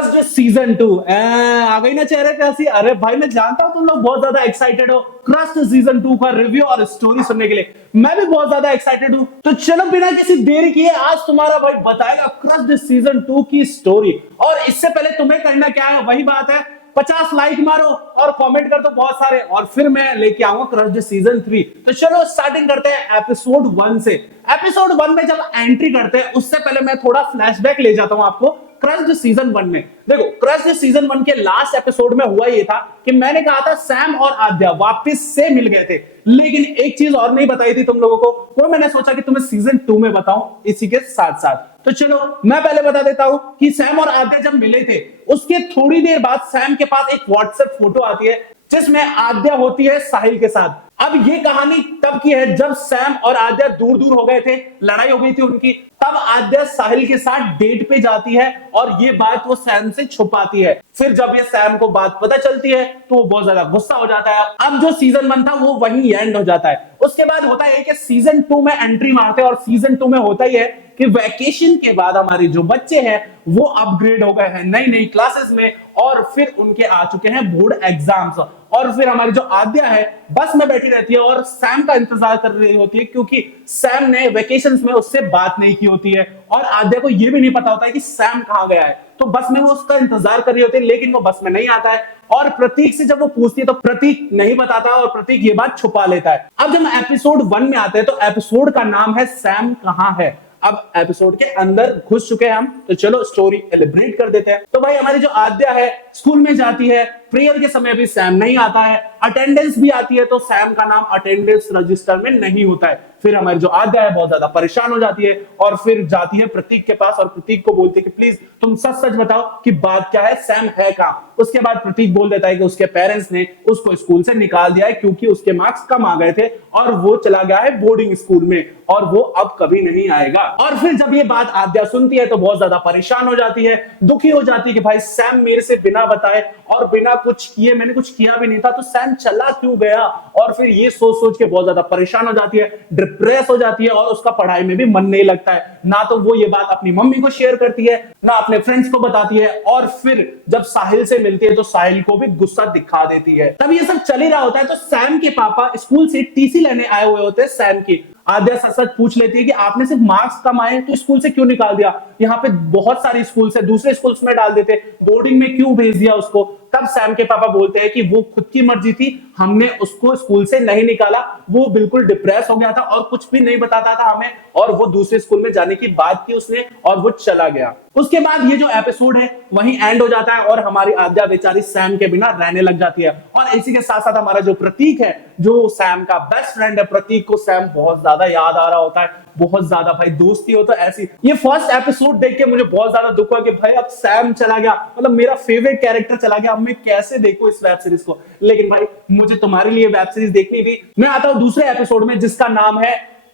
Crust season 2 आ गई ना चेहरे पे हंसी। अरे भाई मैं जानता हूं तुम लोग बहुत ज्यादा एक्साइटेड हो क्रस्ट सीजन 2 का रिव्यू और स्टोरी सुनने के लिए। मैं भी बहुत ज्यादा एक्साइटेड हूं। तो चलो बिना किसी देरी किए आज तुम्हारा भाई बताएगा क्रस्ट सीजन 2 की स्टोरी। और इससे पहले तुम्हें करना क्या है, वही बात है, 50 लाइक मारो और कमेंट कर दो बहुत सारे, और फिर मैं लेके आऊंगा क्रस्ट सीजन 3। तो चलो स्टार्टिंग करते हैं एपिसोड 1 से। एपिसोड 1 में जब एंट्री करते हैं उससे पहले मैं थोड़ा फ्लैशबैक ले जाता हूं आपको क्रस्ट सीजन 1 में। देखो क्रस्ट सीजन 1 के लास्ट एपिसोड में हुआ ये था कि मैंने कहा था सैम और आद्या वापस से मिल गए थे, लेकिन एक चीज और नहीं बताई थी तुम लोगों को, वो मैंने सोचा कि तुम्हें सीजन 2 में बताऊं इसी के साथ साथ। तो चलो मैं पहले बता देता हूं कि सैम और आद्या जब मिले थे उसके थोड़ी देर बाद सैम के पास एक व्हाट्सएप फोटो आती है जिसमें आद्या होती है साहिल के साथ। अब ये कहानी तब की है जब सैम और आद्या दूर दूर हो गए थे, लड़ाई हो गई थी उनकी। तब आद्या साहिल के साथ डेट पे जाती है और ये बात वो सैम से छुपाती है। फिर जब ये सैम को बात पता चलती है तो वो बहुत ज्यादा गुस्सा हो जाता है। अब जो सीजन 1 था वो वहीं एंड हो जाता है। उसके बाद होता है कि सीजन 2 में एंट्री मारते हैं और सीजन 2 में होता ही है कि वैकेशन के बाद हमारे जो बच्चे हैं वो अपग्रेड हो गए हैं नई नई क्लासेस में, और फिर उनके आ चुके हैं बोर्ड एग्जाम्स। और फिर हमारी जो आद्या है बस में बैठी रहती है और सैम का इंतजार कर रही होती है, क्योंकि सैम ने वेकेशंस में उससे बात नहीं की होती है और आद्या को यह भी नहीं पता होता है कि सैम कहां गया है। तो बस में वो उसका इंतजार कर रही होती है, लेकिन वो बस में नहीं आता है। और प्रतीक से जब वो पूछती है तो प्रतीक नहीं बताता और प्रतीक ये बात छुपा लेता है। अब जब एपिसोड 1 में आते हैं तो एपिसोड का नाम है सैम कहां है। अब एपिसोड के अंदर घुस चुके हैं हम, तो चलो स्टोरी एलिब्रेट कर देते हैं। तो भाई हमारी जो आद्या है स्कूल में जाती है, प्रेयर के समय भी सैम नहीं आता है, अटेंडेंस भी आती है तो सैम का नाम अटेंडेंस रजिस्टर में नहीं होता है। फिर हमारी जो आद्या है बहुत ज्यादा परेशान हो जाती है और फिर जाती है प्रतीक के पास और प्रतीक को बोलती है कि प्लीज तुम सच सच बताओ कि बात क्या है, सैम है कहां। उसके बाद प्रतीक बोल देता है कि उसके पेरेंट्स ने उसको स्कूल से निकाल दिया है क्योंकि उसके मार्क्स कम आ गए थे और वो चला गया है बोर्डिंग स्कूल में और वो अब कभी नहीं आएगा। और फिर जब ये बात आद्या सुनती है तो बहुत ज्यादा परेशान हो जाती है, दुखी हो जाती है कि भाई सैम मेरे से बिना बताए और बिना कुछ किए, मैंने कुछ किया भी नहीं था तो सैम चला क्यों गया। और फिर ये सोच सोच के बहुत ज्यादा परेशान हो जाती है, डिप्रेस हो जाती है और उसका पढ़ाई में भी मन नहीं लगता है। ना तो वो ये बात अपनी मम्मी को शेयर करती है ना अपने फ्रेंड्स को बताती है। और फिर जब साहिल से मिलती है तो साहिल को भी गुस्सा दिखा देती है। तब ये सब चल ही रहा होता है तो सैम के पापा स्कूल से टीसी लेने आए हुए होते हैं सैम की। आद्या सच सच पूछ लेती है कि आपने सिर्फ मार्क्स कम आए तो स्कूल से क्यों निकाल दिया, यहाँ पे बहुत सारे स्कूल से दूसरे स्कूल्स में डाल देते, बोर्डिंग में क्यों भेज दिया उसको। तब सैम के पापा बोलते हैं कि वो खुद की मर्जी थी, हमने उसको स्कूल से नहीं निकाला, वो बिल्कुल डिप्रेस हो गया था और कुछ भी नहीं बताता था हमें, और वो दूसरे स्कूल में जाने की बात की उसने और वो चला गया। उसके बाद ये जो एपिसोड है वहीं एंड हो जाता है और हमारी आद्या बेचारी सैम के बिना रहने लग जाती है। और इसी के साथ साथ हमारा जो प्रतीक है जो सैम का बेस्ट फ्रेंड है, प्रतीक को सैम बहुत ज्यादा याद आ रहा होता है, बहुत ज्यादा। भाई दोस्ती हो तो ऐसी। ये फर्स्ट एपिसोड देख के मुझे बहुत ज्यादा दुख हुआ कि भाई अब सैम चला गया, मतलब मेरा फेवरेट कैरेक्टर चला गया, अब मैं कैसे देखूं इस वेब सीरीज को। लेकिन भाई मुझे तुम्हारे लिए वेब सीरीज देखनी थी। मैं आता हूं दूसरे एपिसोड में जिसका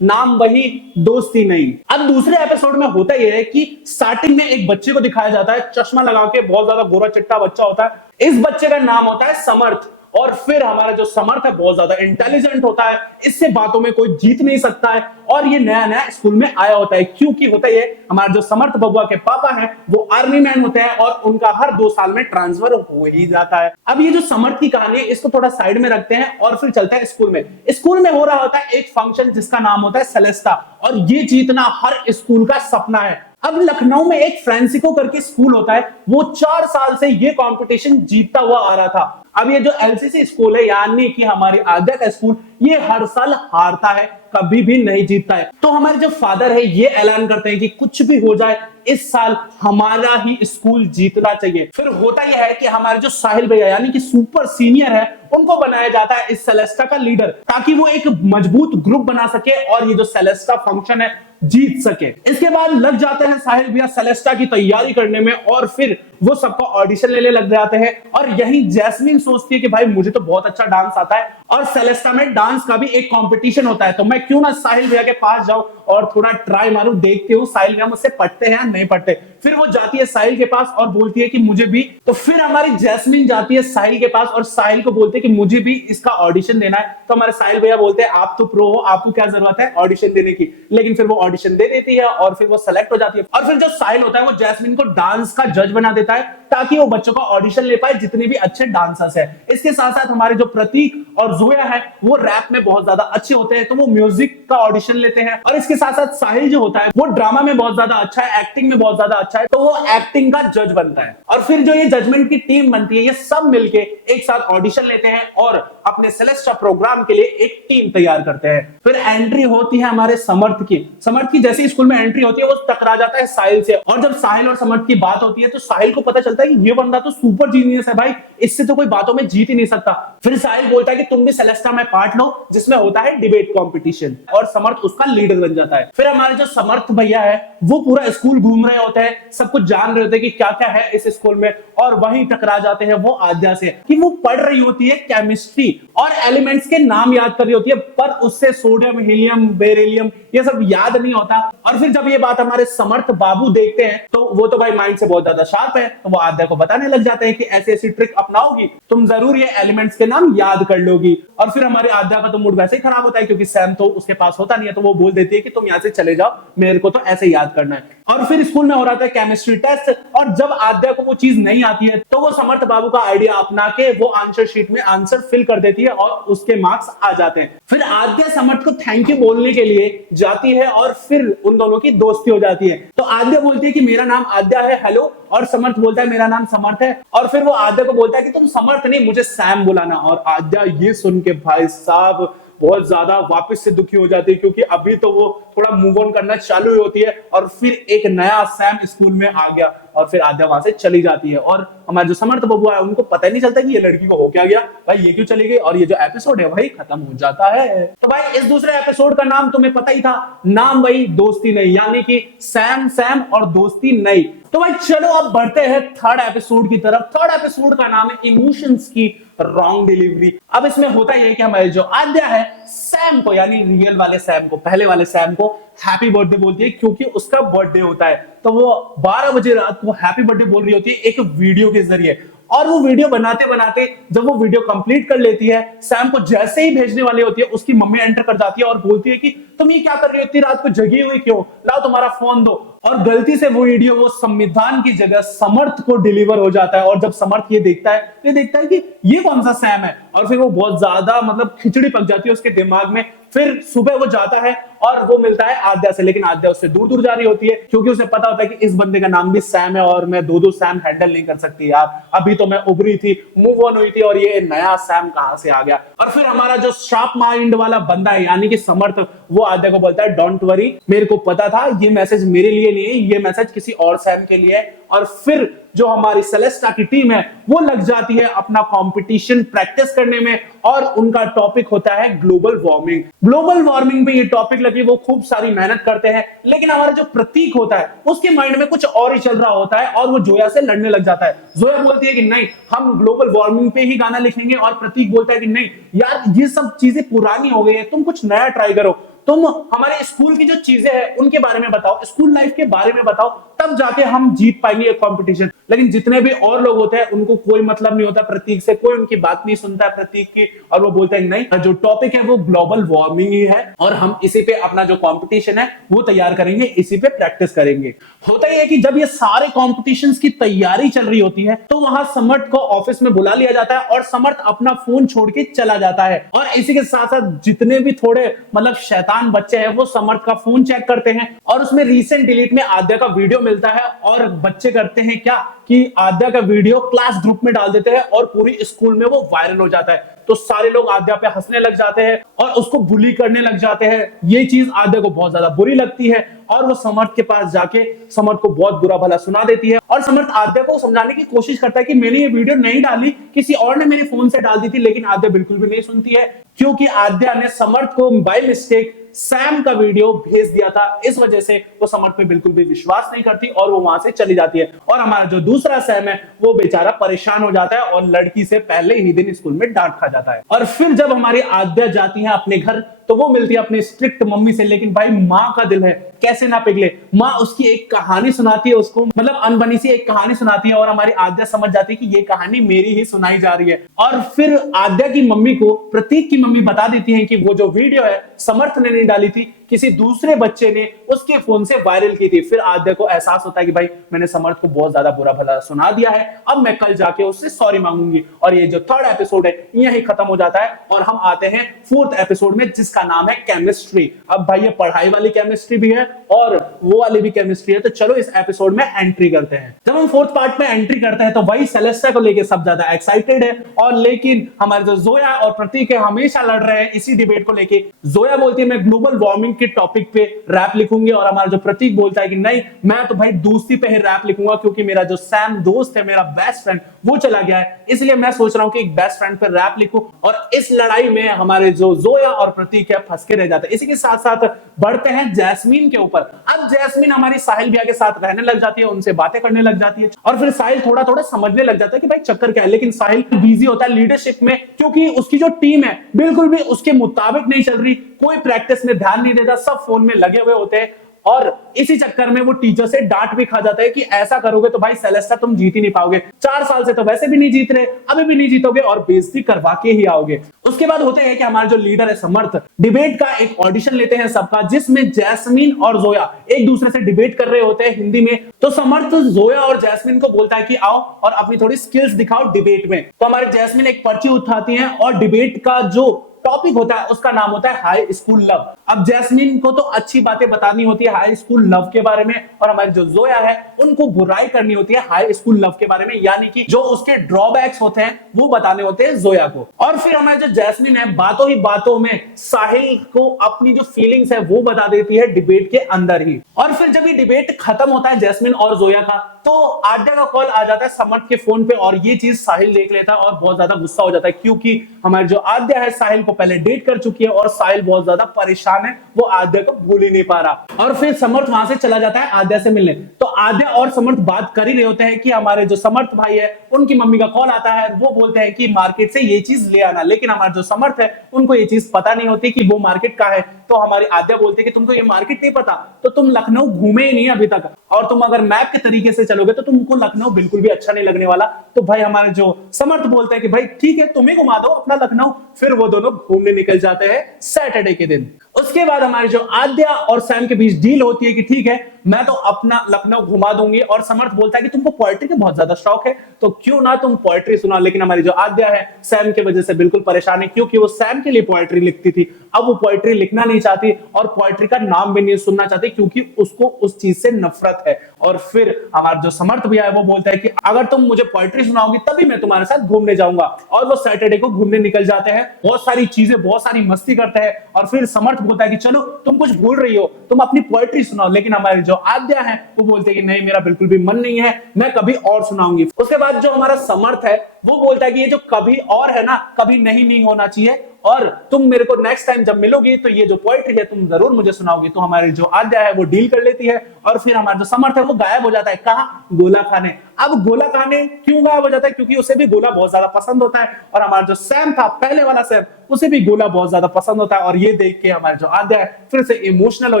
नाम वही दोस्ती नहीं। अब दूसरे एपिसोड में होता यह है कि स्टार्टिंग में एक बच्चे को दिखाया जाता है, चश्मा लगा के, बहुत ज्यादा गोरा चिट्टा बच्चा होता है। इस बच्चे का नाम होता है समर्थ। और फिर हमारा जो समर्थ है बहुत ज्यादा इंटेलिजेंट होता है, इससे बातों में कोई जीत नहीं सकता है और ये नया नया स्कूल में आया होता है। क्योंकि होता है हमारा जो समर्थ बबुआ के पापा हैं वो आर्मी मैन होते हैं और उनका हर 2 साल में ट्रांसफर हो ही जाता है। अब ये जो समर्थ की कहानी है इसको थोड़ा साइड में रखते हैं और फिर चलते हैं स्कूल में। स्कूल में हो रहा होता है एक फंक्शन जिसका नाम होता है सेलेस्टा, और ये जीतना हर स्कूल का सपना है। अब लखनऊ में एक फ्रांसिको करके स्कूल होता है, वो 4 साल से ये कंपटीशन जीतता हुआ आ रहा था। अब ये जो एलसीसी स्कूल है यानी कि हमारी आद्या का स्कूल, ये हर साल हारता है, कभी भी नहीं जीतता है। तो हमारे जो फादर है ये ऐलान करते हैं कि कुछ भी हो जाए इस साल हमारा ही स्कूल जीतना चाहिए। फिर होता यह है कि हमारे जो साहिल भैया यानी कि सुपर सीनियर है उनको बनाया जाता है इस सेलेस्टा का लीडर, ताकि वो एक मजबूत ग्रुप बना सके और ये जो सेलेस्टा फंक्शन है जीत सके। इसके बाद लग जाते हैं साहिल भैया सेलेस्टा की तैयारी करने में और फिर वो सबका ऑडिशन लेने लग जाते हैं। और यही जैस्मिन सोचती है कि भाई मुझे तो बहुत अच्छा डांस आता है और सेलेस्टा में डांस का भी एक कंपटीशन होता है, तो मैं क्यों ना साहिल भैया के पास जाऊं और थोड़ा ट्राई मारूं, देखते हूं साहिल भैया मुझसे पढ़ते हैं या नहीं पढ़ते। फिर वो जाती है साहिल के पास और बोलती है कि मुझे भी। तो फिर हमारी जैस्मिन जाती है साहिल के पास और साहिल को बोलते हैं कि मुझे भी इसका ऑडिशन देना है। तो हमारे साहिल भैया बोलते हैं आप तो प्रो हो, आपको क्या जरूरत है ऑडिशन देने की। लेकिन फिर वो ऑडिशन दे देती है और फिर वो सेलेक्ट हो जाती है। और फिर जो साहिल होता है वो जैस्मिन को डांस का जज बना देता है ताकि वो बच्चों का ऑडिशन ले पाए जितने भी अच्छे डांसर्स है। इसके साथ साथ हमारे जो प्रतीक और जोया है वो रैप में बहुत ज्यादा अच्छे होते हैं, तो वो म्यूजिक का ऑडिशन लेते हैं। और इसके साथ साथ साहिल जो होता है वो ड्रामा में बहुत ज्यादा अच्छा है, एक्टिंग में बहुत ज्यादा अच्छा है, तो वो एक्टिंग का जज बनता है। और फिर जो ये जजमेंट की टीम बनती है ये सब मिलके एक साथ ऑडिशन लेते हैं और अपने सेलेस्टा प्रोग्राम के लिए एक टीम तैयार करते हैं। फिर एंट्री होती है हमारे समर्थ की। समर्थ की जैसे स्कूल में एंट्री होती है वो टकरा जाता है साहिल से, और जब साहिल और समर्थ की बात होती है तो साहिल को पता चलता है कि ये बंदा तो सुपर जीनियस है भाई, इससे तो कोई बातों में जीत ही नहीं सकता। फिर साहिल बोलता है कि तुम भी सेलेस्टा में पार्ट लो जिसमें होता है डिबेट कंपटीशन, और समर्थ उसका लीडर बन जाता है। फिर हमारे जो समर्थ भैया है वो पूरा स्कूल घूम रहे होते हैं, सब कुछ जान रहे होते हैं कि क्या क्या है इस स्कूल में, और वहीं टकरा जाते हैं वो आद्या से कि वो पढ़ रही होती है केमिस्ट्री और एलिमेंट्स के नाम याद कर रही होती है, पर उससे सोडियम, हीलियम, बेरिलियम ये सब याद नहीं होता। और फिर जब ये बात हमारे समर्थ बाबू देखते हैं तो वो तो भाई माइंड से बहुत ज्यादा शार्प है, तो वो आद्या को बताने लग जाते हैं कि ऐसी ऐसी ट्रिक अपनाओगी तुम जरूर ये एलिमेंट्स के नाम याद कर लोगी। और फिर हमारे आद्या का तो मूड वैसे ही खराब होता है क्योंकि सैम तो उसके पास होता नहीं है, तो वो बोल देती है कि तुम यहाँ से चले जाओ, मेरे को तो ऐसे याद करना है। और फिर स्कूल में हो रहा था केमिस्ट्री टेस्ट, और जब आद्या को वो चीज नहीं आती है तो वो समर्थ बाबू का आइडिया अपना के वो आंसर शीट में आंसर फिल कर देती है और उसके मार्क्स आ जाते हैं। फिर आद्या समर्थ को थैंक यू बोलने के लिए जाती है और फिर उन दोनों की दोस्ती हो जाती है। तो आद्या बोलती है कि मेरा नाम आद्या है, हेलो, और समर्थ बोलता है मेरा नाम समर्थ है। और फिर वो आद्या को बोलता है कि तुम समर्थ नहीं मुझे सैम बुलाना। और आद्या ये सुन के भाई साहब बहुत ज्यादा वापस से दुखी हो जाती है क्योंकि अभी तो वो थोड़ा मूव ऑन करना चालू ही होती है और फिर एक नया सैम स्कूल में आ गया और फिर आद्या वहां से चली जाती है। और हमारे जो समर्थ बबुआ है उनको पता ही नहीं चलता कि ये लड़की को हो क्या गया, भाई ये क्यों चली गई, और ये जो एपिसोड है वही खत्म हो जाता है। तो भाई इस दूसरे एपिसोड का नाम तुम्हें पता ही था, नाम वही दोस्ती नहीं, यानी कि सैम सैम और दोस्ती नहीं। तो भाई चलो अब बढ़ते हैं थर्ड एपिसोड की तरफ। थर्ड एपिसोड का नाम है इमोशंस की रॉन्ग डिलीवरी। अब इसमें होता यह कि हमारे जो आद्या है सैम को, यानी रियल वाले सैम को, पहले वाले सैम को हैप्पी बर्थडे बोलती है क्योंकि उसका बर्थडे होता है। तो वो 12 बजे रात को हैप्पी बर्थडे बोल रही होती है एक वीडियो के जरिए, और वो वीडियो बनाते बनाते जब वो वीडियो कंप्लीट कर लेती है, सैम को जैसे ही भेजने वाली होती है उसकी मम्मी एंटर कर जाती है और बोलती है कि तुम ये क्या कर रही हो, इतनी रात को जगी हुई क्यों, लाओ तुम्हारा फोन दो। और गलती से वो वीडियो वो संविधान की जगह समर्थ को डिलीवर हो जाता है। और जब समर्थ ये देखता है कि ये कौन सा सैम है, और फिर वो बहुत ज्यादा मतलब खिचड़ी पक जाती है उसके दिमाग में। फिर सुबह वो जाता है और वो मिलता है आद्या से, लेकिन आद्या उससे दूर दूर जा रही होती है क्योंकि उसे पता होता है कि इस बंदे का नाम भी सैम है और मैं दो सैम हैंडल नहीं कर सकती यार, अभी तो मैं उभरी थी, मूव ऑन हुई थी, और ये नया सैम कहां से आ गया। और फिर हमारा जो शार्प माइंड वाला बंदा है यानी कि समर्थ, वो आद्या को बोलता है डोंट वरी, मेरे को पता था ये मैसेज मेरे लिए नहीं है, ये मैसेज किसी और सैम के लिए है। और फिर जो हमारी सेलेस्टा की टीम है वो लग जाती है अपना कंपटीशन प्रैक्टिस करने में, और उनका टॉपिक होता है ग्लोबल वार्मिंग। ग्लोबल वार्मिंग पे ये टॉपिक लगी, वो खूब सारी मेहनत करते हैं, लेकिन हमारा जो प्रतीक होता है उसके माइंड में कुछ और ही चल रहा होता है और वो जोया से लड़ने लग जाता है। जोया बोलती है कि नहीं हम ग्लोबल वार्मिंग पे ही गाना लिखेंगे, और प्रतीक बोलता है कि नहीं यार ये सब चीजें पुरानी हो गई है, तुम कुछ नया ट्राई करो, तुम हमारे स्कूल की जो चीजें हैं उनके बारे में बताओ, स्कूल लाइफ के बारे में बताओ, तब जाके हम जीत पाएंगे ये कंपटीशन। लेकिन जितने भी और लोग होते हैं उनको कोई मतलब नहीं होता प्रतीक से, कोई उनकी बात नहीं सुनता है प्रतीक की, और वो बोलते हैं नहीं जो टॉपिक है वो ग्लोबल वार्मिंग ही है और हम इसी पे अपना जो कंपटीशन है वो तैयार करेंगे, इसी पे प्रैक्टिस करेंगे। होता ही है कि जब ये सारे कॉम्पिटिशन्स की तैयारी चल रही होती है तो वहां समर्थ को ऑफिस में बुला लिया जाता है और समर्थ अपना फोन छोड़ के चला जाता है। और इसी के साथ साथ जितने भी थोड़े मतलब शैतान बच्चे हैं वो समर्थ का फोन चेक करते हैं और उसमें रीसेंट डिलीट में आद्या का वीडियो मिलता है, और बच्चे करते हैं क्या कि आद्या का वीडियो क्लास ग्रुप में डाल देते हैं और पूरी स्कूल में वो वायरल हो जाता है। तो सारे लोग आद्या पे हंसने लग जाते हैं और उसको बुली करने लग जाते हैं। ये चीज आद्या को बहुत ज्यादा बुरी लगती है और वो समर्थ के पास जाके समर्थ को बहुत बुरा भला सुना देती है, और समर्थ आद्या को समझाने की कोशिश करता है कि मैंने ये वीडियो नहीं डाली, किसी और ने मेरे फोन से डाल दी थी। लेकिन आद्या बिल्कुल भी नहीं सुनती है क्योंकि आद्या ने समर्थ को बाय मिस्टेक सैम का वीडियो भेज दिया था। इस वजह से वो समर्थ पे बिल्कुल भी विश्वास नहीं करती और वो वहां से चली जाती है। और हमारा जो दूसरा सैम है वो बेचारा परेशान हो जाता है और लड़की से पहले ही दिन स्कूल में डांट खा जाता है। और फिर जब हमारी आद्या जाती है अपने घर तो वो मिलती है अपनी स्ट्रिक्ट मम्मी से। लेकिन भाई माँ का दिल है कैसे ना पिघले, माँ उसकी एक कहानी सुनाती है उसको, मतलब अनबनी सी एक कहानी सुनाती है और हमारी आद्या समझ जाती है कि ये कहानी मेरी ही सुनाई जा रही है। और फिर आद्या की मम्मी को प्रतीक की मम्मी बता देती है कि वो जो वीडियो है समर्थ ने नहीं डाली थी, किसी दूसरे बच्चे ने उसके फोन से वायरल की थी। फिर आद्या को एहसास होता है कि भाई मैंने समर्थ को बहुत ज्यादा बुरा भला सुना दिया है, अब मैं कल जाके उससे सॉरी मांगूंगी। और ये जो थर्ड एपिसोड है यही खत्म हो जाता है और हम आते हैं फोर्थ एपिसोड में, जिसका नाम है केमिस्ट्री। अब भाई ये पढ़ाई वाली केमिस्ट्री भी है और वो वाली भी केमिस्ट्री है, तो चलो इस एपिसोड में एंट्री करते हैं। जब हम फोर्थ पार्ट में एंट्री करते हैं तो वही सेलेस्टा को लेके सब ज्यादा एक्साइटेड है, और लेकिन हमारे जो जोया और प्रतीक है हमेशा लड़ रहे हैं इसी डिबेट को लेके। जोया बोलती है मैं ग्लोबल वार्मिंग के टॉपिक पे रैप लिखूंगी, और हमारा जो प्रतीक बोलता है कि नहीं मैं तो भाई दोस्ती पे ही रैप लिखूंगा, क्योंकि मेरा जो सैम दोस्त है, मेरा बेस्ट फ्रेंड, वो चला गया है, इसलिए मैं सोच रहा हूं कि एक बेस्ट फ्रेंड पे रैप लिखूं। और इस लड़ाई में हमारे जो जोया और प्रतीक है फंस के रह जाते हैं। इसी के साथ साथ बढ़ते हैं जैस्मीन के ऊपर। अब जैस्मीन हमारी साहिल भैया के साथ रहने लग जाती है, उनसे बातें करने लग जाती है, और फिर साहिल थोड़ा थोड़ा समझने लग जाता है कि भाई चक्कर क्या है। लेकिन साहिल बिजी होता है लीडरशिप में, क्योंकि उसकी जो टीम है बिल्कुल भी उसके मुताबिक नहीं चल रही, कोई प्रैक्टिस में ध्यान नहीं देता, सब फोन में लगे हुए होते हैं। और इसी चक्कर में वो टीचर से डांट भी खा जाता है कि ऐसा करोगे तो भाई सेलेस्टा तुम जीत ही नहीं पाओगे, 4 साल से तो वैसे भी नहीं जीत रहे, अभी भी नहीं जीतोगे और बेइज्जती करवा के ही आओगे। उसके बाद होते हैं कि हमारा जो लीडर है समर्थ डिबेट का एक ऑडिशन लेते हैं सबका, जिसमें जैस्मीन और जोया एक दूसरे से डिबेट कर रहे होते हैं हिंदी में। तो समर्थ जोया और जैस्मीन को बोलता है कि आओ और अपनी थोड़ी स्किल्स दिखाओ डिबेट में। तो हमारे जैस्मीन एक पर्ची उठाती है और डिबेट का जो टॉपिक होता है उसका नाम होता है हाई स्कूल लव। अब जैस्मीन को तो अच्छी बातें बतानी होती है हाई स्कूल लव के बारे में, और हमारी जो जोया है उनको बुराई करनी होती है हाई स्कूल लव के बारे में, यानी कि जो उसके ड्रॉबैक्स होते हैं वो बताने होते हैं जोया को। और फिर हमारे जो जैस्मीन है बातों ही बातों में साहिल को अपनी जो फीलिंग्स है वो बता देती है डिबेट के अंदर ही। और फिर जब ये डिबेट खत्म होता है जैस्मीन और जोया का, तो आद्या का कॉल आ जाता है समर्थ के फोन पे, और ये चीज साहिल देख लेता है और बहुत ज्यादा गुस्सा हो जाता है, क्योंकि हमारी जो आद्या है साहिल को पहले डेट कर चुकी है और साहिल बहुत ज्यादा परेशान है, वो आद्या को भूल ही नहीं पा रहा। और फिर समर्थ वहां से चला जाता है आद्या से मिलने। तो आद्या और समर्थ बात कर ही रहे होते हैं कि हमारे जो समर्थ भाई है उनकी मम्मी का कॉल आता है, वो बोलते हैं कि मार्केट से ये चीज ले आना। लेकिन हमारे जो समर्थ है उनको ये चीज पता नहीं होती कि वो मार्केट का है। तो हमारी आद्या बोलती है कि तुमको ये मार्केट नहीं पता, तो तुम लखनऊ घूमे ही नहीं अभी तक, और तुम अगर मैप के तरीके से चलोगे तो तुमको लखनऊ बिल्कुल भी अच्छा नहीं लगने वाला। तो भाई हमारे जो समर्थ बोलते हैं कि भाई ठीक है तुम ही घुमा दो अपना लखनऊ। फिर वो दोनों घूमने निकल जाते हैं सैटरडे के दिन। उसके बाद हमारी जो आद्या और सैम के बीच डील होती है कि ठीक है मैं तो अपना लखनऊ घुमा दूंगी, और समर्थ बोलता है कि तुमको पोएट्री का बहुत ज्यादा शौक है तो क्यों ना तुम पोएट्री सुना। लेकिन हमारी जो आद्या है सैम की वजह से बिल्कुल परेशान है, क्योंकि वो सैम के लिए पोएट्री लिखती थी, अब वो पोएट्री लिखना नहीं चाहती और पोएट्री का नाम भी नहीं सुनना चाहती, क्योंकि उसको उस चीज से नफरत है। और फिर हमारा जो समर्थ भैया है वो बोलता है कि अगर तुम मुझे पोएट्री सुनाओगी तभी मैं तुम्हारे साथ घूमने जाऊंगा। और वो सैटरडे को घूमने निकल जाते हैं, बहुत सारी चीजें बहुत सारी मस्ती करते हैं। और फिर समर्थ बोलता है कि चलो तुम कुछ भूल रही हो, तुम अपनी पोएट्री सुनाओ। लेकिन हमारी जो आद्या है वो बोलते हैं कि नहीं मेरा बिल्कुल भी मन नहीं है, मैं कभी और सुनाऊंगी। उसके बाद जो हमारा समर्थ है वो बोलता है कि ये जो कभी और है ना कभी नहीं होना चाहिए, और तुम मेरे को नेक्स्ट टाइम जब मिलोगी तो ये जो पोएट्री है तुम जरूर मुझे सुनाओगी। तो हमारी जो आद्या है वो डील कर लेती है, और फिर हमारा जो समर्थ है वो गायब हो जाता है। कहाँ? गोला खाने। अब गोला खाने क्यों गायब हो जाता है? क्योंकि उसे भी गोला बहुत ज्यादा पसंद होता है, और हमारा जो सैम था पहले वाला सैम उसे भी गोला बहुत ज्यादा पसंद होता है। और ये देख के हमारी जो आद्या है फिर से इमोशनल हो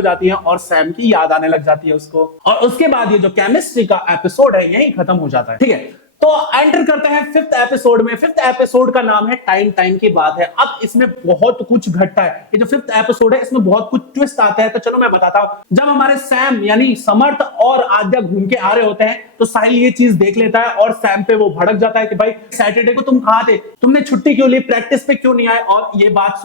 जाती है और सैम की याद आने लग जाती है उसको। और उसके बाद ये जो केमिस्ट्री का एपिसोड है यही खत्म हो जाता है। ठीक है, तो एंटर करते हैं फिफ्थ एपिसोड में। फिफ्थ एपिसोड का नाम है टाइम टाइम की बात है। अब इसमें बहुत कुछ घटता है, ये जो फिफ्थ एपिसोड है इसमें बहुत कुछ ट्विस्ट आता है। तो चलो मैं बताता हूं। जब हमारे सैम यानी समर्थ और आद्या घूम के आ रहे होते हैं तो साहिल ये चीज देख लेता है और सैम पे वो भड़क जाता है कि भाई सैटरडे को तुम कहां थे, तुमने छुट्टी क्यों ली, प्रैक्टिस पे क्यों नहीं आए। और ये बात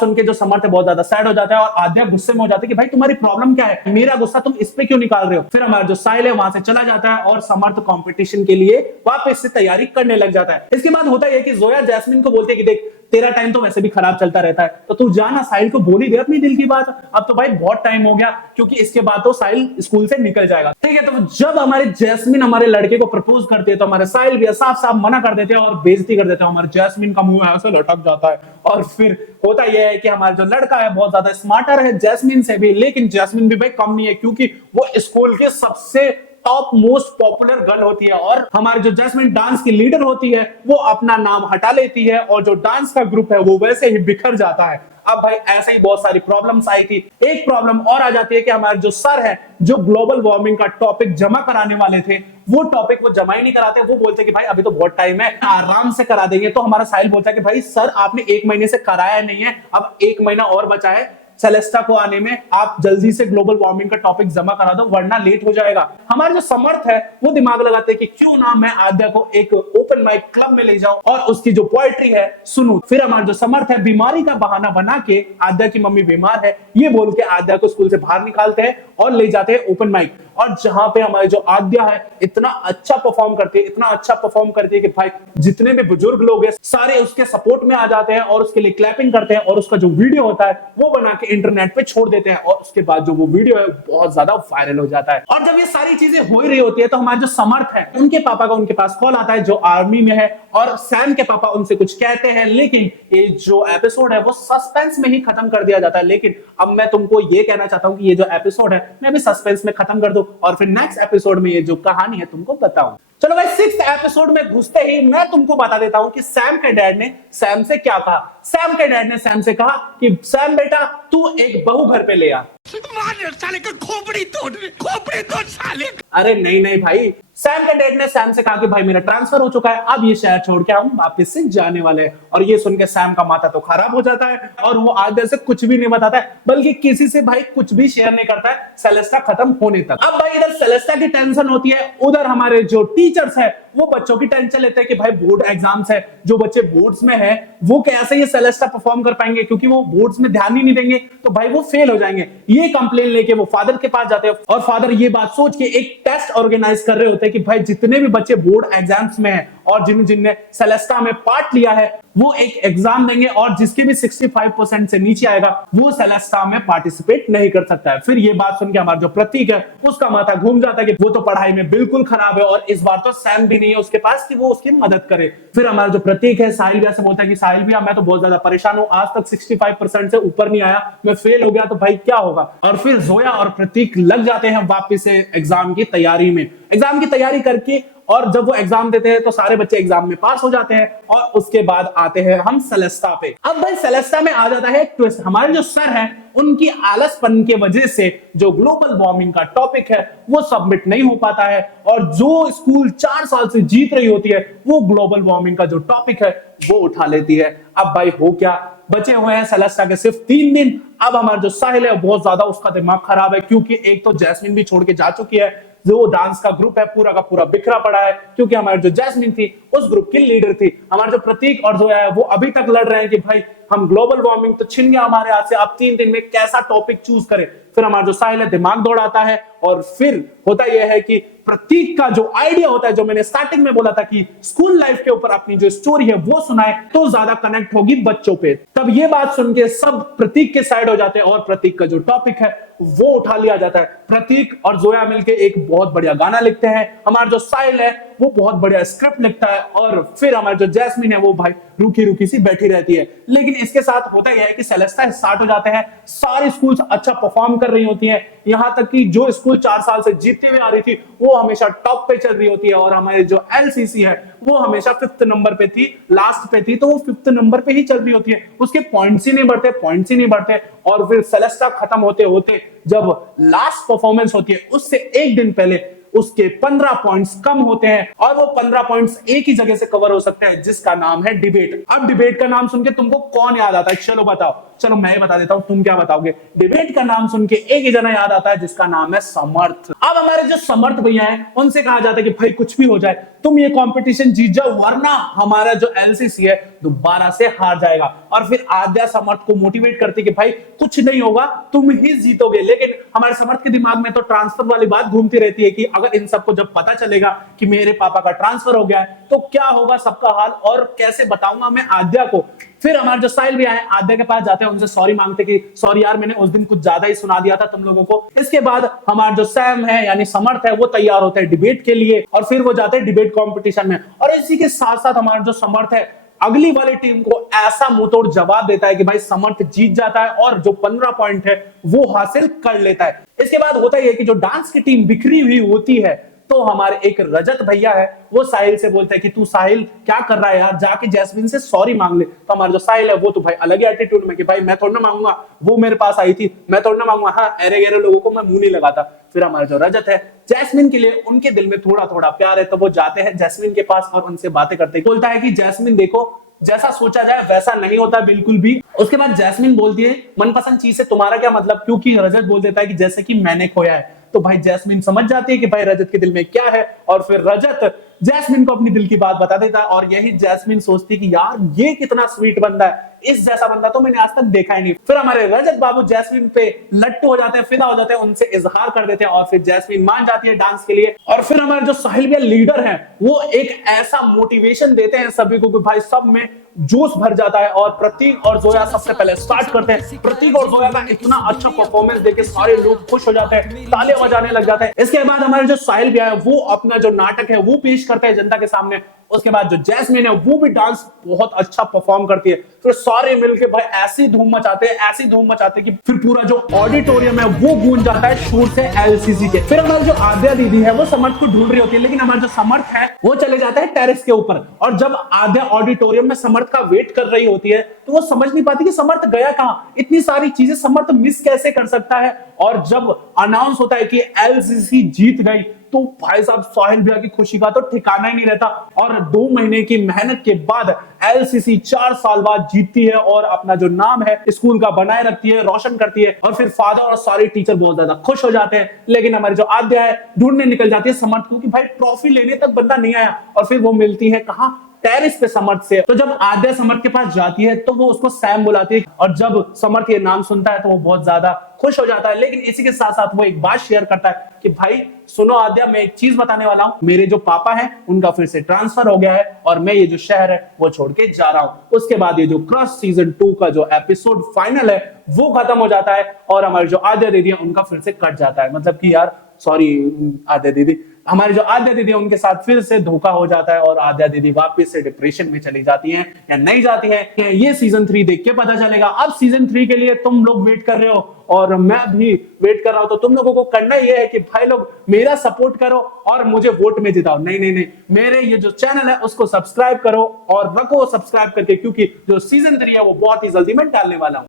सुन के जो समर्थ है बहुत ज्यादा सैड हो जाता है, और आद्या गुस्से में हो जाती है कि भाई तुम्हारी प्रॉब्लम क्या है, मेरा गुस्सा तुम इस पे क्यों निकाल रहे हो। फिर हमारा जो साहिल है वहां से चला जाता है और समर्थ कॉम्पिटिशन के लिए वापस से तैयारी करने लग जाता है। इसके बाद होता है कि जोया जैस्मिन को बोलती है कि देख तेरा टाइम तो वैसे भी खराब चलता रहता है, तो तू जाना साहिल को बोल ही दे अपनी दिल की बात। अब तो भाई बहुत टाइम हो गया, क्योंकि इसके बाद तो साहिल स्कूल से निकल जाएगा। ठीक है, तो जब हमारे जैस्मिन हमारे लड़के को प्रपोज करते हैं तो हमारे साहिल भी साफ साफ मना कर देते हैं और बेइज्जती कर देते हैं। हमारे जैस्मिन का मुंह ऐसे लटक जाता है। और फिर होता यह है कि हमारा जो लड़का है बहुत ज्यादा स्मार्टर है जैस्मिन से भी, लेकिन जैस्मिन भी भाई कम नहीं है, क्योंकि वो स्कूल के सबसे टॉप मोस्ट पॉपुलर गर्ल होती है। और हमारी जो जैस्मिन डांस की लीडर होती है वो अपना नाम हटा लेती है और जो डांस का ग्रुप है वो वैसे ही बिखर जाता है। अब भाई ऐसे ही बहुत सारी प्रॉब्लम्स आई थी। एक प्रॉब्लम और आ जाती है कि हमारे जो सर है, जो ग्लोबल वार्मिंग का टॉपिक जमा कराने वाले थे, वो टॉपिक वो जमा ही नहीं कराते। वो बोलते कि भाई अभी तो बहुत टाइम है, आराम से करा देंगे। तो हमारा साहिल बोलता है कि भाई सर आपने 1 महीने से कराया नहीं है, अब 1 महीना और बचा है सेलेस्टा को आने में, आप जल्दी से ग्लोबल वार्मिंग का टॉपिक जमा करा दो वरना लेट हो जाएगा। हमारे जो समर्थ है वो दिमाग लगाते हैं कि क्यों ना मैं आद्या को एक ओपन माइक क्लब में ले जाऊं और उसकी जो पोएट्री है सुनूं। फिर हमारे जो समर्थ है बीमारी का बहाना बना के, आद्या की मम्मी बीमार है ये बोल के आद्या को स्कूल से बाहर निकालते हैं और ले जाते हैं ओपन माइक। और जहां पे हमारी जो आद्या है इतना अच्छा परफॉर्म करती है, इतना अच्छा परफॉर्म करती है कि भाई जितने भी बुजुर्ग लोग हैं सारे उसके सपोर्ट में आ जाते हैं और उसके लिए क्लैपिंग करते हैं और उसका जो वीडियो होता है वो बना के इंटरनेट पे छोड़ देते हैं। और उसके बाद जो वो वीडियो है बहुत ज्यादा वायरल हो जाता है। और जब ये सारी चीजें हो ही रही होती है तो हमारे जो समर्थ है उनके पापा का उनके पास कॉल आता है जो आर्मी में है, और सैम के पापा उनसे कुछ कहते हैं, लेकिन ये जो एपिसोड है वो सस्पेंस में ही खत्म कर दिया जाता है। लेकिन अब मैं तुमको ये कहना चाहता हूं कि ये जो एपिसोड है मैं भी सस्पेंस में खत्म कर दूं और फिर नेक्स्ट एपिसोड में ये जो कहानी है तुमको बताऊं। चलो भाई 6th एपिसोड में घुसते ही मैं तुमको बता देता हूं कि सैम के डैड ने सैम से क्या कहा। सैम के डैड ने सैम से कहा कि सैम बेटा तू एक बहू घर पे ले आ। साले का खोपड़ी तोड़ साले। अरे नहीं नहीं भाई, सैम के डैड ने सैम से कहा कि भाई मेरा ट्रांसफर हो चुका है, अब ये शहर छोड़ के हम वापस से जाने वाले हैं। और ये सुन के सैम का माथा तो खराब हो जाता है और वो आद्या से कुछ भी नहीं बताता है, बल्कि किसी से भाई कुछ भी शेयर नहीं करता है सेलेस्टा खत्म होने तक। अब भाई इधर सेलेस्टा की टेंशन होती है, उधर हमारे जो टीचर्स है वो बच्चों की टेंशन लेते हैं कि भाई बोर्ड एग्जाम्स है, जो बच्चे बोर्ड्स में है वो कैसे ये सेलेस्टा परफॉर्म कर पाएंगे, क्योंकि वो बोर्ड्स में ध्यान ही नहीं देंगे तो भाई वो फेल हो जाएंगे। ये कंप्लेन लेके वो फादर के पास जाते हैं और फादर ये बात सोच के एक टेस्ट ऑर्गेनाइज कर रहे होते हैं कि भाई जितने भी बच्चे बोर्ड एग्जाम्स में हैं और जिनने सेलेस्टा में पार्ट लिया है वो एक एग्जाम देंगे और जिसके भी 65% से नीचे आएगा वो सेलेस्टा में पार्टिसिपेट नहीं कर सकता है। फिर ये बात सुन के हमारा जो प्रतीक है उसका माथा घूम जाता है कि वो तो पढ़ाई में बिल्कुल खराब है और इस बार तो सैम भी नहीं है उसके पास कि वो उसकी मदद करे। फिर हमारा जो प्रतीक है साहिल भैया से बोलता है कि साहिल भैया मैं तो बहुत ज्यादा परेशान हूं, आज तक 65% से ऊपर नहीं आया, मैं फेल हो गया तो भाई क्या होगा। और फिर जोया और प्रतीक लग जाते हैं वापस से एग्जाम की तैयारी में, एग्जाम की तैयारी करके, और जब वो एग्जाम देते हैं तो सारे बच्चे एग्जाम में पास हो जाते हैं और उसके बाद आते हैं हम सेलेस्टा पे। अब भाई सेलेस्टा में आ जाता है एक ट्विस्ट, हमारे जो सर हैं उनकी आलसपन के वजह से जो ग्लोबल वार्मिंग का टॉपिक है वो सबमिट नहीं हो पाता है और जो स्कूल 4 साल से जीत रही होती है वो ग्लोबल वार्मिंग का जो टॉपिक है वो उठा लेती है। अब भाई हो क्या, बचे हुए हैं सेलेस्टा के सिर्फ 3 दिन। अब हमारा जो साहिल है बहुत ज्यादा उसका दिमाग खराब है क्योंकि एक तो जैस्मिन भी छोड़ के जा चुकी है, जो डांस का ग्रुप है पूरा का पूरा बिखरा पड़ा है क्योंकि हमारी जो जैस्मिन थी उस ग्रुप की लीडर थी। हमारे जो प्रतीक और जोया है वो अभी तक लड़ रहे हैं कि भाई हम ग्लोबल वार्मिंग तो छिन गया हमारे हाथ से, अब 3 दिन में कैसा टॉपिक चूज करें। फिर हमारा जो साहिल है दिमाग दौड़ाता है और फिर होता यह है कि प्रतीक का जो आइडिया होता है, जो मैंने स्टार्टिंग में बोला था कि स्कूल लाइफ के ऊपर अपनी जो स्टोरी है वो सुनाए तो ज्यादा कनेक्ट होगी बच्चों पे। तब ये बात सुन के सब प्रतीक के साइड हो जाते हैं और प्रतीक का जो टॉपिक है वो उठा लिया जाता है। प्रतीक और जोया मिलके एक बहुत बढ़िया गाना लिखते हैं, हमारा जो साहिल है वो बहुत बढ़िया स्क्रिप्ट लिखता है और फिर हमारी जो जैस्मिन है वो भाई रूखी रूखी सी बैठी रहती है। लेकिन इसके साथ होता यह है कि सेलेस्टा स्टार्ट हो जाते हैं, सारी स्कूल्स अच्छा परफॉर्म कर रही होती हैं, यहां तक कि जो स्कूल 4 साल से जीतती हुई आ रही थी वो हमेशा टॉप पे चल रही होती है और हमारी जो एलसीसी है वो हमेशा 5th नंबर पे थी, लास्ट पे थी, तो वो 5th नंबर पे ही चल रही होती है, उसके पॉइंट्स ही नहीं बढ़ते, पॉइंट्स ही नहीं बढ़ते। और फिर सेलेस्टा खत्म होते होते जब लास्ट परफॉर्मेंस होती है उससे एक दिन पहले उसके 15 पॉइंट्स कम होते हैं और वो 15 पॉइंट्स एक ही जगह से कवर हो सकते हैं जिसका नाम है डिबेट। अब डिबेट का नाम सुन के तुमको कौन याद आता है, चलो बताओ। चलो मैं ही बता देता हूं, तुम क्या बताओगे। डिबेट का नाम सुन के एक ही जना याद आता है जिसका नाम है समर्थ। अब हमारे जो समर्थ भैया हैं उनसे कहा जाता है कि भाई कुछ भी हो जाए तुम ये कंपटीशन जीत जाओ वरना हमारा जो एलसीसी है दोबारा से हार जाएगा। और फिर आद्या समर्थ को मोटिवेट करती कि भाई कुछ नहीं होगा तुम ही जीतोगे। लेकिन हमारे समर्थ के दिमाग में तो ट्रांसफर वाली बात घूमती रहती है कि अगर इन सबको जब पता चलेगा कि मेरे पापा का ट्रांसफर हो गया है तो क्या होगा सबका हाल और कैसे बताऊंगा मैं आद्या को। फिर हमारे जो साहिल भी आए आद्या के पास जाते हैं, उनसे सॉरी मांगते कि सॉरी यार मैंने उस दिन कुछ ज्यादा ही सुना दिया था तुम लोगों को। इसके बाद हमारा जो सैम है यानी समर्थ है वो तैयार होते हैं डिबेट के लिए और फिर वो जाते हैं डिबेट कंपटीशन में। और इसी के साथ साथ हमारा जो समर्थ है अगली वाली टीम को ऐसा मुंहतोड़ जवाब देता है कि भाई समर्थ जीत जाता है और जो 15 पॉइंट है वो हासिल कर लेता है। इसके बाद होता ही है कि जो डांस की टीम बिखरी हुई होती है तो हमारे एक रजत भैया है, वो साहिल से बोलते हैं कि तू साहिल क्या कर रहा है यार, जाके जैस्मिन से सॉरी मांग ले। तो हमारा जो साहिल है वो तो भाई अलग ही एटीट्यूड में कि भाई मैं थोड़ा ना मांगूंगा, वो मेरे पास आई थी, मैं थोड़ा ना मांगूंगा, हाँ अरे गहरे लोगों को मैं मुंह नहीं लगाता। फिर हमारा जो रजत है, जैस्मिन के लिए उनके दिल में थोड़ा थोड़ा प्यार है, तो वो जाते हैं जैस्मिन के पास और उनसे बातें करते हैं। बोलता है कि जैस्मिन देखो, जैसा सोचा जाए वैसा नहीं होता बिल्कुल भी। उसके बाद जैस्मिन बोलती है मनपसंद चीज से तुम्हारा क्या मतलब, क्योंकि रजत बोल देता है कि जैसे कि मैंने खोया है। तो भाई जैस्मिन समझ जाती है कि भाई रजत के दिल में क्या है, और फिर रजत जैस्मिन को अपनी दिल की बात बता देता है। और यही जैस्मिन सोचती है कि यार ये कितना स्वीट बंदा है, इस जैसा बंदा तो मैंने आज तक देखा ही नहीं। फिर हमारे रजत बाबू जैस्मिन पे लट्टू हो जाते हैं, फिदा हो जाते हैं, उनसे इजहार कर देते हैं, और फिर जैस्मिन मान जाती है डांस के लिए। और फिर हमारे जो साहिल भैया लीडर हैं, वो एक ऐसा मोटिवेशन देते हैं सभी को कि भाई सब में जोश भर जाता है। और प्रतीक और जोया सबसे पहले स्टार्ट करते हैं। प्रतीक और जोया का इतना अच्छा परफॉर्मेंस देके सारे लोग खुश हो जाते हैं, ताले बजाने लग जाते हैं। इसके बाद हमारे जो साहिल भैया है, वो अपना जो नाटक है वो पेश करते हैं जनता के सामने। उसके बाद जो जैस्मिन है वो भी डांस बहुत अच्छा परफॉर्म करती है। फिर सारे मिलके भाई ऐसी धूम मचाते हैं, ऐसी धूम मचाते हैं कि फिर पूरा जो ऑडिटोरियम है वो गूंज जाता है शोर से एलसीसी के। फिर हमारी जो आद्या दीदी है वो समर्थ को ढूंढ रही होती है, लेकिन हमारा जो समर्थ है वो चले जाता है टेरेस के ऊपर। और जब आद्या ऑडिटोरियम में समर्थ का वेट कर रही होती है, तो वो समझ नहीं पाती कि समर्थ गया कहां, इतनी सारी चीजें समर्थ मिस कैसे कर सकता है। और जब अनाउंस होता है कि एलसीसी जीत गई, तो भाई साहब साहिल भैया की खुशी का तो ठिकाना ही नहीं रहता। और 2 महीने की मेहनत के बाद एलसीसी 4 साल बाद जीतती है और अपना जो नाम है स्कूल का बनाए रखती है, रोशन करती है। और फिर फादर और सारे टीचर बहुत ज्यादा खुश हो जाते हैं। लेकिन हमारी जो आद्या है ढूंढने निकल जाती है समर्थ को कि भाई ट्रॉफी लेने तक बंदा नहीं आया। और फिर वो मिलती है कहां, टेरिस पे समर्थ से। तो जब आद्या समर्थ के पास जाती है तो वो उसको सैम बुलाती है, और जब समर्थ ये नाम सुनता है तो वो बहुत ज्यादा खुश हो जाता है। लेकिन इसी के साथ साथ वो एक बात शेयर करता है कि भाई सुनो आद्या, मैं एक चीज बताने वाला हूं, मेरे जो पापा हैं उनका फिर से ट्रांसफर हो गया है और मैं ये जो शहर है वो छोड़ के जा रहा हूं। उसके बाद ये जो क्रश सीजन 2 का जो एपिसोड फाइनल है वो खत्म हो जाता है, और हमारी जो आद्या दीदी है उनका फिर से कट जाता है। मतलब कि यार सॉरी आद्या दीदी, हमारी जो आद्या दीदी है उनके साथ फिर से धोखा हो जाता है, और आद्या दीदी वापस से डिप्रेशन में चली जाती हैं या नहीं जाती हैं, ये सीजन 3 देख के पता चलेगा। अब सीजन 3 के लिए तुम लोग वेट कर रहे हो और मैं भी वेट कर रहा हूं, तो तुम लोगों को करना ये है कि भाई लोग मेरा सपोर्ट करो और मुझे वोट में जिताओ। नहीं नहीं नहीं, मेरे ये जो चैनल है उसको सब्सक्राइब करो और रखो सब्सक्राइब करके, क्योंकि जो सीजन 3 है वो बहुत ही जल्दी मैं डालने वाला हूं।